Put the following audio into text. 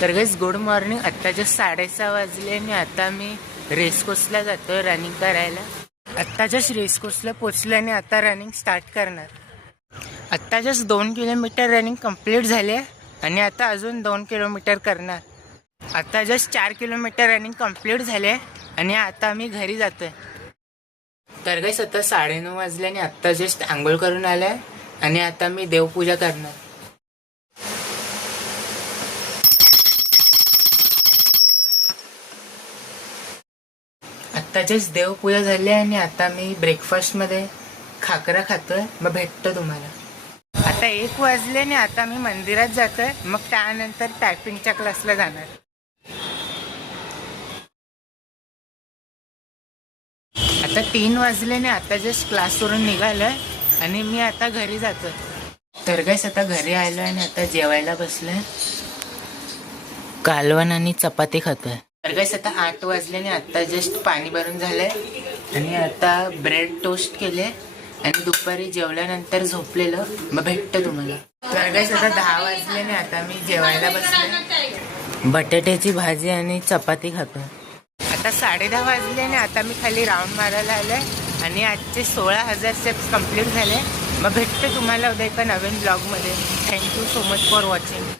तर गाईस good morning. आत्ताचे 6:30 वाजले आणि आता मी रेसकोर्सला जातोय रनिंग करायला. आत्ताच्याच रेसकोर्सला पोचलो आणि आता रनिंग स्टार्ट करणार. आत्ताच्याच 2 किलोमीटर रनिंग कंप्लीट झाले आणि आता अजून 2 किलोमीटर करणार. आता जस्ट 4 किलोमीटर रनिंग कंप्लीट झाले आणि आता मी घरी जातोय. तर गाईस आता 9:30 वाजले आणि आत्ता जस्ट आंघोळ करून आलाय आणि आता मी देवपूजा करणार. आत्ताचीच देवपूजा झाली आणि आता मी ब्रेकफास्टमध्ये खाकरा खातोय. मग भेटतो तुम्हाला. आता 1 वाजले आणि आता मी मंदिरात जातोय. मग त्यानंतर टायपिंगच्या क्लासला जाणार. आता 3 वाजले आणि आता जस्ट क्लासवरून निघालोय आणि मी आता घरी जातोय. तर गाईस आता घरी आलोय आणि आता जेवायला बसलोय. कालवण आणि चपाती खातोय. तर गाईस आता 8 वाजले आणि आता जस्ट पाणी भरून झालंय आणि आता ब्रेड टोस्ट केले आणि दुपारी जेवल्यानंतर झोपलेलं. मग भेटतं तुम्हाला. तर गाईस आता 10 वाजले आणि आता मी जेवायला बसले. बटाट्याची भाजी आणि चपाती खातोय. आता 10:30 वाजले आणि आता मी खाली राऊंड मारायला आलोय आणि आजचे 16,000 स्टेप्स कंप्लीट झाले. मग भेटतं तुम्हाला उद्या एका नवीन ब्लॉगमध्ये. Thank you so much for watching.